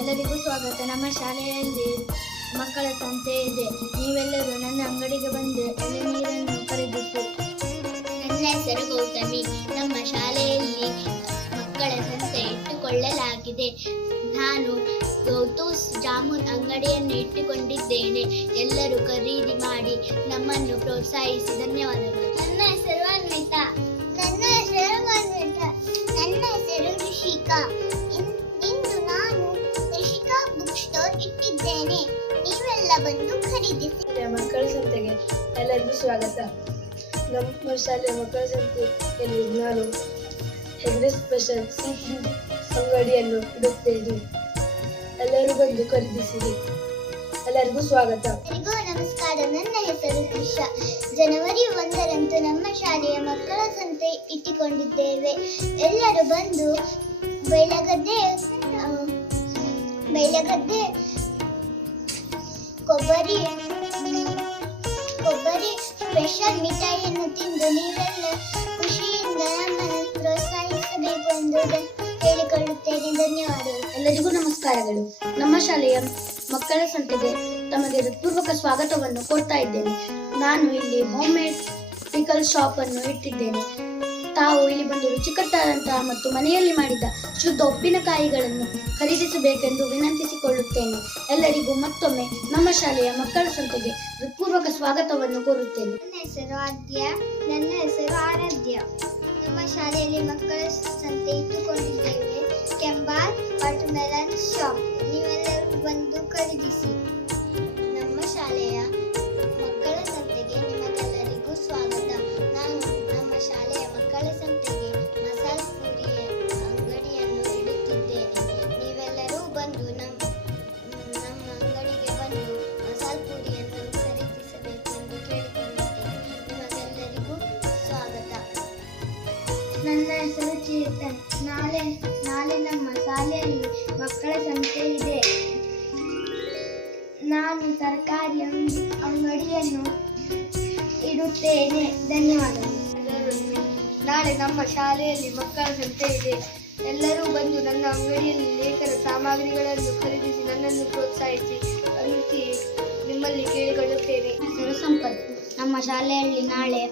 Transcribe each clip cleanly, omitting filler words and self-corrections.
ಎಲ್ಲರಿಗೂ ಸ್ವಾಗತ. ನಮ್ಮ ಶಾಲೆಯಲ್ಲಿ ಮಕ್ಕಳ ಸಂತೆ ಇದೆ. ನೀವೆಲ್ಲರೂ ನನ್ನ ಅಂಗಡಿಗೆ ಬಂದು ಎಳೆನೀರನ್ನು ಖರೀದಿಸಿ. ನನ್ನ ಹೆಸರು ಗೌತಮಿ. ನಮ್ಮ ಶಾಲೆಯಲ್ಲಿ ಮಕ್ಕಳ ಸಂತೆ ಇಟ್ಟುಕೊಳ್ಳಲಾಗಿದೆ. ನಾನು ಗೌತೂಸ್ ಜಾಮೂನ್ ಅಂಗಡಿಯನ್ನು ಇಟ್ಟುಕೊಂಡಿದ್ದೇನೆ. ಎಲ್ಲರೂ ಖರೀದಿ ಮಾಡಿ ನಮ್ಮನ್ನು ಪ್ರೋತ್ಸಾಹಿಸಿ. ಧನ್ಯವಾದಗಳು. ನನ್ನ ಹೆಸರು ಅನ್ವಿತಾ. ನನ್ನ ಹೆಸರು ಅನ್ವಿತಾ. ನನ್ನ ಹೆಸರು ಋಷಿಕಾ. ಇಂದು ನಾನು ಋಷಿಕಾ ಬುಕ್ ಸ್ಟೋರ್ ಇಟ್ಟಿದ್ದೇನೆ. ನೀವೆಲ್ಲ ಬಂದು ಖರೀದಿಸಿ. ಮಕ್ಕಳ ಸಂತೆಗೆ ಎಲ್ಲರಿಗೂ ಸ್ವಾಗತ. ನಮ್ಮ ಶಾಲೆಯ ಮಕ್ಕಳ ಸಂತೆಯಲ್ಲಿ ನಾನು ಎಗ್ರೆಸ್ ಸ್ಪೆಷಲ್ ಸಿಹಿ ಅಂಗಡಿಯನ್ನು ಇಡುತ್ತೇನೆ. ಎಲ್ಲರೂ ಬಂದು ಖರೀದಿಸಿರಿ. ಎಲ್ಲರಿಗೂ ಸ್ವಾಗತ. ಎಲ್ಲರಿಗೂ ನಮಸ್ಕಾರ. ನನ್ನ ಹೆಸರು ಕೃಷಾ. ಜನವರಿ 1ರಂದು ನಮ್ಮ ಶಾಲೆಯ ಮಕ್ಕಳ ಸಂತೆ ಇಟ್ಟುಕೊಂಡಿದ್ದೇವೆ. ಎಲ್ಲರೂ ಬಂದು ಬೆಳಗದ್ದೆ ಕೊಬ್ಬರಿ ಸ್ಪೆಷಲ್ ಮಿಠಾಯಿಯನ್ನು ತಿಂದು ನೀವೆಲ್ಲ ಖುಷಿಯಿಂದ ನಮ್ಮನ್ನು ಪ್ರೋತ್ಸಾಹಿಸಬೇಕು ಎಂದು ಹೇಳಿಕೊಳ್ಳುತ್ತೇನೆ. ಧನ್ಯವಾದಗಳು. ಎಲ್ಲರಿಗೂ ನಮಸ್ಕಾರಗಳು. ನಮ್ಮ ಶಾಲೆಯ ಮಕ್ಕಳ ಸಂತೆಗೆ ತಮಗೆ ಹೃತ್ಪೂರ್ವಕ ಸ್ವಾಗತವನ್ನು ಕೊಡ್ತಾ ಇದ್ದೇನೆ. ನಾನು ಇಲ್ಲಿ ಹೋಮ್ ಮೇಡ್ ಪಿಕಲ್ ಶಾಪ್ ಅನ್ನು ಇಟ್ಟಿದ್ದೇನೆ. ತಾವು ಇಲ್ಲಿ ಬಂದು ರುಚಿಕಟ್ಟಾದಂತಹ ಮತ್ತು ಮನೆಯಲ್ಲಿ ಮಾಡಿದ ಶುದ್ಧ ಉಪ್ಪಿನಕಾಯಿಗಳನ್ನು ಖರೀದಿಸಬೇಕೆಂದು ವಿನಂತಿಸಿಕೊಳ್ಳುತ್ತೇನೆ. ಎಲ್ಲರಿಗೂ ಮತ್ತೊಮ್ಮೆ ನಮ್ಮ ಶಾಲೆಯ ಮಕ್ಕಳ ಸಂತೆಗೆ ಹೃತ್ಪೂರ್ವಕ ಸ್ವಾಗತವನ್ನು ಕೋರುತ್ತೇನೆ. ನನ್ನ ಹೆಸರು ಆದ್ಯ. ನನ್ನ ಹೆಸರು ಆರಾಧ್ಯ. ನಮ್ಮ ಶಾಲೆಯಲ್ಲಿ ಮಕ್ಕಳ ಸಂತೆ ಇಟ್ಟುಕೊಂಡಿದ್ದೇವೆ. ಕೆಂಬಾರ್ ವಾಟರ್ಮೆಲನ್ ಶಾಪ್. ನೀವೆಲ್ಲರೂ ಬಂದು ಖರೀದಿಸಿ. ನಮ್ಮ ಶಾಲೆಯ ಮಕ್ಕಳ ಸಂತೆಗೆ ನಿಮಗೆಲ್ಲರಿಗೂ ಸ್ವಾಗತ. ನಾನು ನಮ್ಮ ಶಾಲೆಯ ಮಕ್ಕಳ ಸಂತೆಗೆ ಮಸಾಲ ಪೂರಿ ಅಂಗಡಿಯನ್ನು ಇಡುತ್ತಿದ್ದೇನೆ. ನೀವೆಲ್ಲರೂ ಬಂದು ನಮ್ಮ ಅಂಗಡಿಗೆ ಬಂದು ಮಸಾಲ ಪೂರಿಯನ್ನು ಖರೀದಿಸಬೇಕೆಂದು ಕೇಳಿಕೊಳ್ಳುತ್ತೇನೆ. ನಿಮಗೆಲ್ಲರಿಗೂ ಸ್ವಾಗತ. ನನ್ನ ಹೆಸರು ಚೇತನ್. ನಾಳೆ ನಮ್ಮ ಶಾಲೆಯಲ್ಲಿ ಮಕ್ಕಳ ಸಂತೆ ಇದೆ. ನಾನು ತರಕಾರಿ ಅಂಗಡಿಯನ್ನು ಇಡುತ್ತೇನೆ. ಧನ್ಯವಾದಗಳು. ನಾಳೆ ನಮ್ಮ ಶಾಲೆಯಲ್ಲಿ ಮಕ್ಕಳ ಸಂತೆ ಇದೆ. ಎಲ್ಲರೂ ಬಂದು ನನ್ನ ಅಂಗಡಿಯಲ್ಲಿ ಲೇಖನ ಸಾಮಗ್ರಿಗಳನ್ನು ಖರೀದಿಸಿ ನನ್ನನ್ನು ಪ್ರೋತ್ಸಾಹಿಸಿ ಅನುತಿ ನಿಮ್ಮಲ್ಲಿ ಕೇಳಿಕೊಳ್ಳುತ್ತೇನೆ. ಹೆಸರು ಸಂಪತ್. ನಮ್ಮ ಶಾಲೆಯಲ್ಲಿ ನಾಳೆ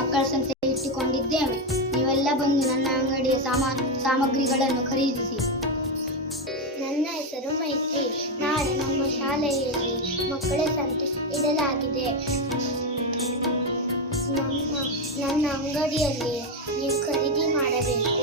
ಮಕ್ಕಳ ಸಂತೆ ಇಟ್ಟುಕೊಂಡಿದ್ದೇವೆ. ನೀವೆಲ್ಲ ಬಂದು ನನ್ನ ಅಂಗಡಿಯ ಸಾಮಗ್ರಿಗಳನ್ನು ಖರೀದಿಸಿ. ನನ್ನ ಹೆಸರು ಮೈತ್ರಿ. ನಾಳೆ ನಮ್ಮ ಶಾಲೆಯಲ್ಲಿ ಮಕ್ಕಳ ಸಂತೆ ಇಡಲಾಗಿದೆ. ನನ್ನ ಅಂಗಡಿಯಲ್ಲಿ ನೀವು ಖರೀದಿ ಮಾಡಬೇಕು.